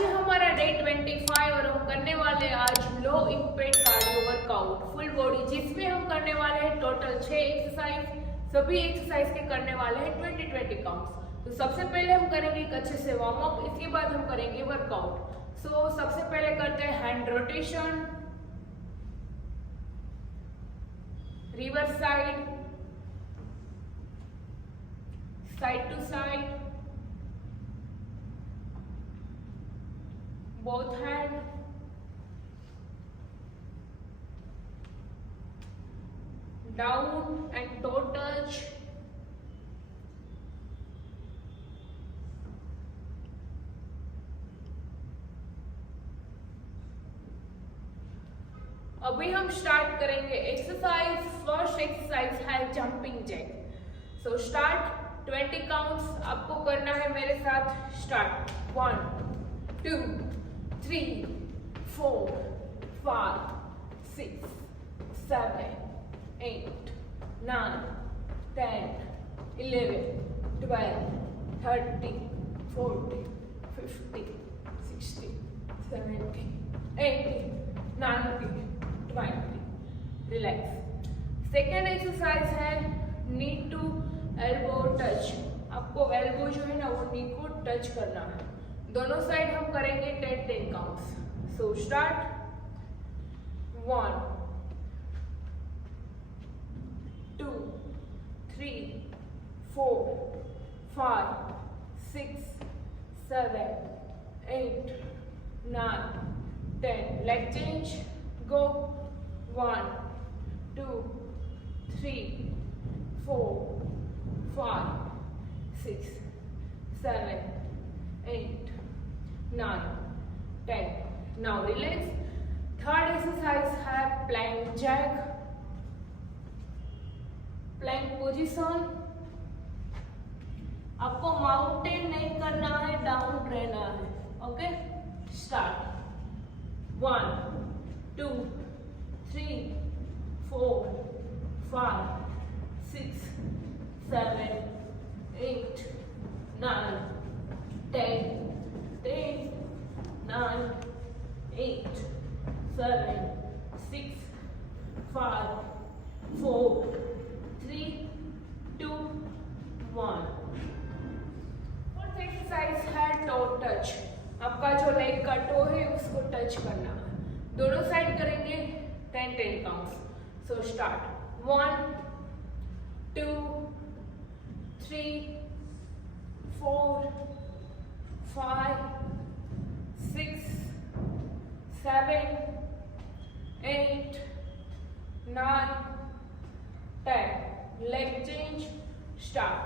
आज है हमारा डे 25 और हम करने वाले हैं आज low impact cardio workout full body, जिसमें हम करने वाले हैं टोटल 6 एक्सरसाइज। सभी एक्सरसाइज के करने वाले हैं 20-20 काउंट्स। तो सबसे पहले हम करेंगे एक अच्छे से वार्म अप, इसके बाद हम करेंगे वर्कआउट। सो सबसे पहले करते हैं hand rotation, reverse side, side to side, both hand, down and toe touch, अभी हम स्टार्ट करेंगे एक्सरसाइज। फर्स्ट एक्सरसाइज है jumping jack. So start 20 counts आपको करना है मेरे साथ। स्टार्ट 1 2 3 4 5 6 7 8 9 10 11 12 13 14 15 16 17 18 19 20। रिलैक्स। सेकेंड एक्सरसाइज है नी टू एल्बो टच। आपको एल्बो जो है ना वो नी को टच करना है। दोनों साइड हम करेंगे 10-10 counts. So start 1 2 3 4 5 6 7 8 9 10। Leg change. गो 1 2 3 4 5 6 7 8 9 10। Now relax. Third exercise है plank jack. Plank position। आपको माउंटेन नहीं करना है, डाउन रहना है। Okay, start 1 2 3 4 5 6 7 8 9 10 10 9 8 7 6 5 4 3 2 1। फोर्थ एक्सरसाइज है टो टच। आपका जो लेग का टो है उसको टच करना है। दोनों साइड करेंगे 10-10 counts. So start 1 2 3 4 5 6 7 8 9 10। Leg change. Start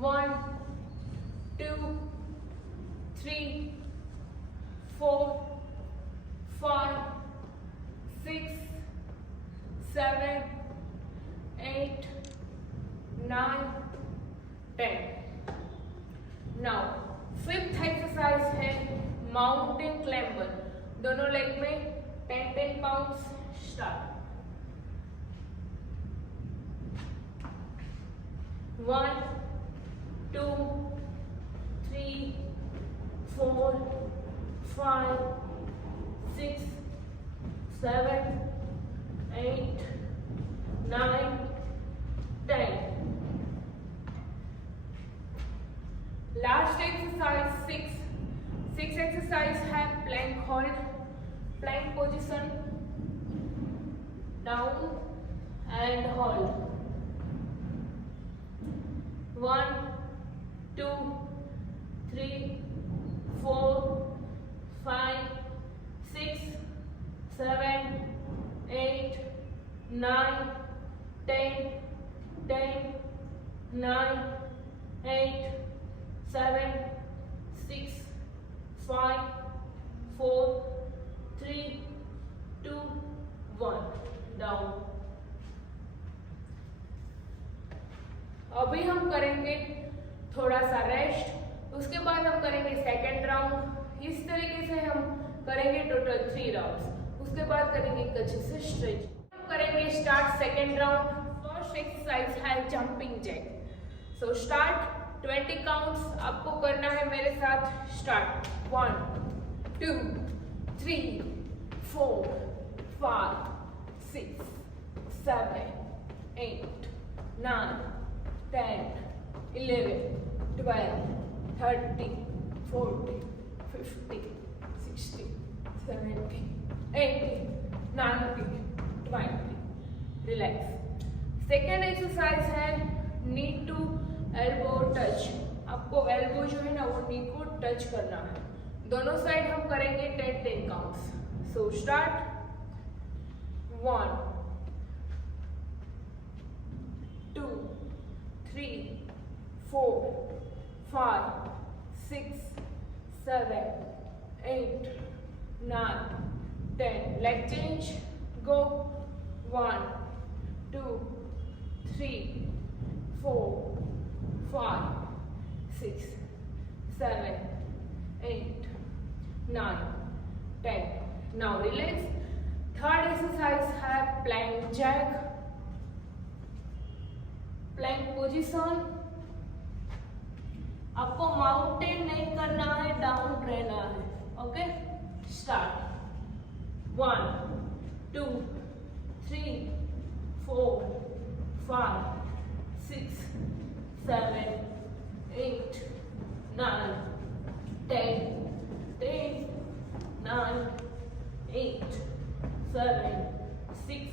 1 2 3 4 5 6 7 8 9 10। Now fifth exercise है माउंटेन क्लाइंबर। दोनों लेग में 10-10 counts. Start 1 2 3 4 5 6 7 8 9 10। Last exercise 6 exercise है plank hold. Plank position, down and hold 1 2 3 4 5 6 7 8 9 10 10 9 8 7 6 5 4 3 2 1। Down. अभी हम करेंगे थोड़ा सा रेस्ट, उसके बाद हम करेंगे सेकेंड राउंड। इस तरीके से हम करेंगे टोटल 3 राउंड्स। उसके बाद करेंगे एक अच्छे से स्ट्रेच। हम करेंगे start second round. First exercise है jumping jack. So start 20 counts आपको करना है मेरे साथ। स्टार्ट 1 2, 3, 4, 5, 6, 7, 8, 9, 10, 11, 12, 13, 14, 15, 16, 17, 18, 19, 20. रिलैक्स. सेकेंड एक्सरसाइज है नी टू एल्बो टच. आपको एल्बो जो है ना वो नी को टच करना है. दोनों साइड हम करेंगे 10-10 counts. So start. 1, 2, 3, 4, 5, 6, 7, 8, 9, 10. Leg change. Go. 1, 2, 3, 4, 5, 6, 7, 8, 9, 10. Now relax. Third exercise है plank jack. Plank position. आपको माउंटेन नहीं करना है, डाउन रहना है. Okay, start. 1, 2, 3, 4, 5, 6, 7, 8, 9, 10, 9, 8, 7, 6,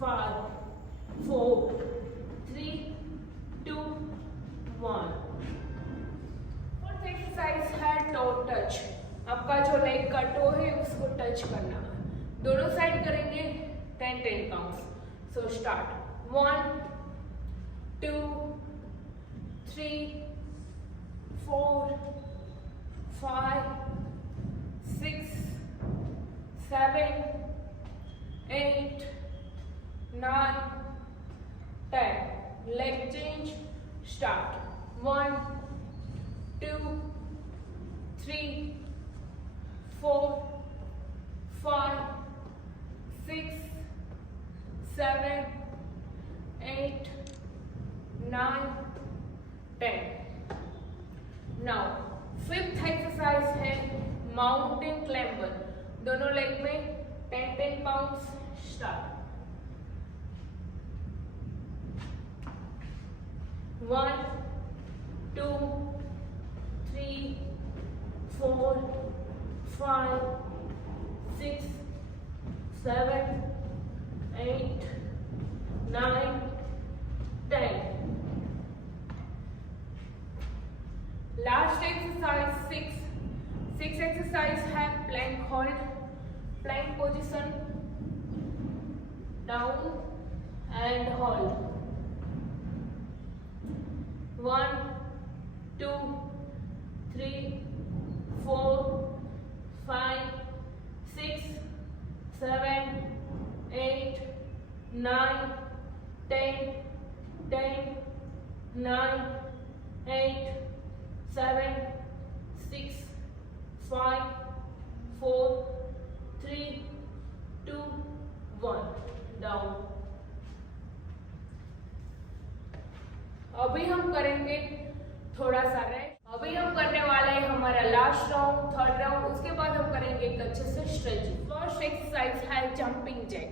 5, 4, 3, 2, 1. फोर्थ एक्सरसाइज है टो टच. आपका जो लेग का टो है उसको टच करना है. दोनों साइड करेंगे 10-10 counts. So start. 1, 2, 3, 4, 5, 6, 7, 8, 9, 10. Leg change. Start. 1, 2, 3, 4, 5, 6, 7, 8, 9, 10. Now fifth exercise है माउंटेन क्लाइंबर. दोनों लेग में 10-10 counts. Start. 1, 2, 3, 4, 5, 6, 7, 8, 9, 10. Last exercise 6. 6 exercise है plank hold. Plank position. Down and hold. 1, 2, 3, 4, 5, 6, 7, 8, 9, 10, 9, 8, 7, 6, 5, 4, 3, 2, 1. Down. अभी हम करेंगे थोड़ा सा रेस्ट. अभी हम करने वाले हैं हमारा लास्ट राउंड, थर्ड राउंड. उसके बाद हम करेंगे एक अच्छे से स्ट्रेचिंग. फर्स्ट एक्सरसाइज है jumping jack.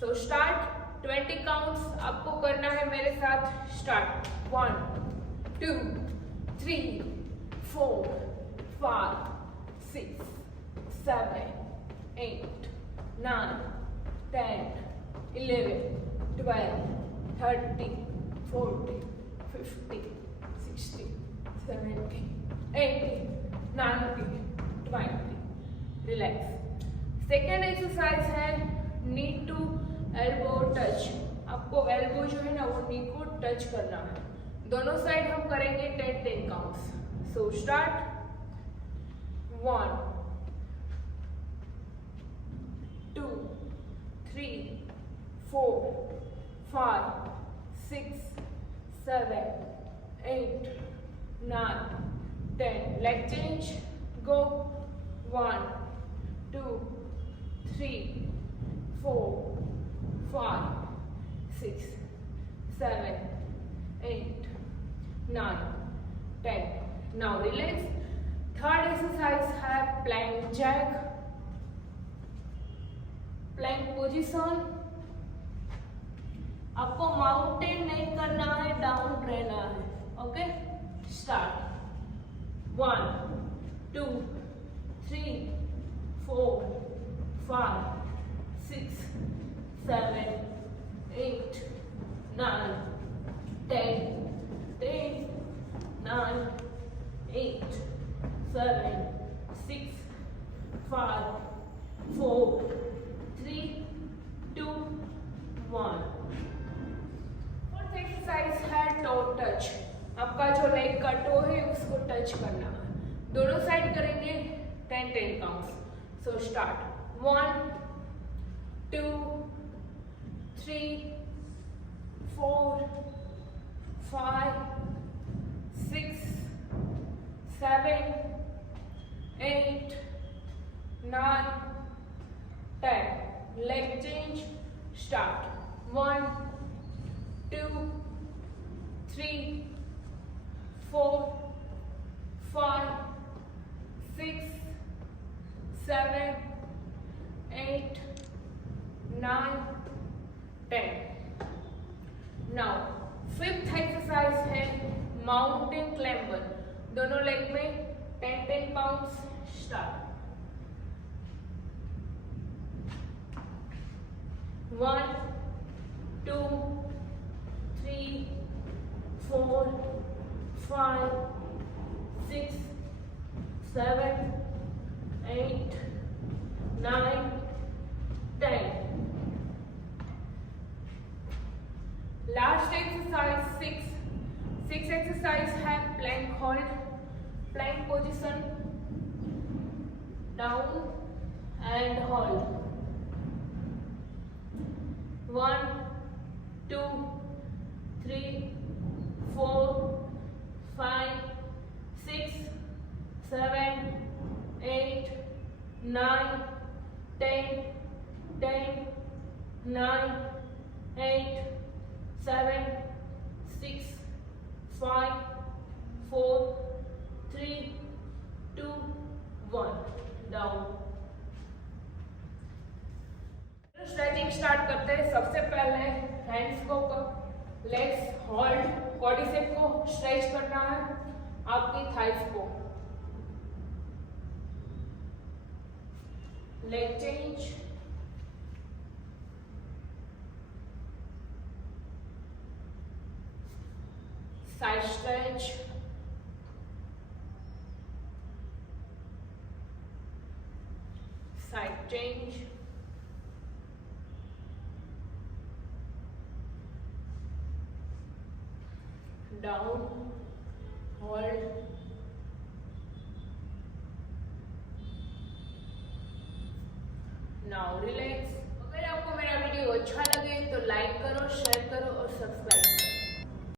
So start. 20 counts आपको करना है मेरे साथ. स्टार्ट. 1, 2, 3, 4, 5, 6, 7, 8, 9, 10, 11, 12, 13, 14, 15, 16, 17, 18, 19, 20. रिलैक्स. सेकेंड एक्सरसाइज है नी टू एल्बो टच. आपको एल्बो जो है ना वो नी को टच करना है. दोनों साइड हम करेंगे 10-10 counts. So start. 1, 2, 3, 4, 5, 6, 7, 8, 9, 10. Leg change. Go. 1, 2, 3, 4, 5, 6, 7, 8, 9, 10. Now relax. Third exercise है प्लैंक जैक, प्लैंक पोजीशन। आपको माउंटेन नहीं करना है, डाउन रहना है। Okay, start. 1 2 3 4 5 6 7 8 9 10 10 9 8 7 6 5 4 3 2 1। फोर्थ एक्सरसाइज है टो टच। आपका जो लेग का टो है उसको टच करना है, दोनों साइड करेंगे 10-10 counts. So start. 1 2 3 4 5 6 7 8 9 10। Leg change, start. 1 2 3 4 5 6 7 8 9 10। Now fifth exercise है माउंटेन क्लाइंबर। दोनों लेग में 10-10 counts. Start. 1 2 3 4 5 6 7 8 9 10। Last exercise 6 exercise है plank hold, plank position, down and hold. 1 2 3 4 5 6 7 8 9 10 10 9 8 7 6 5 4 3 2 1। Down. Stretching start करते हैं। सबसे पहले हैंड्स को लेग्स होल्ड, क्वाड्रिसेप को स्ट्रेच करना है, आपकी थाइस को। Leg change, side stretch, side change, down, hold, now relax. अगर आपको मेरा वीडियो अच्छा लगे तो लाइक करो, शेयर करो और सब्सक्राइब करो।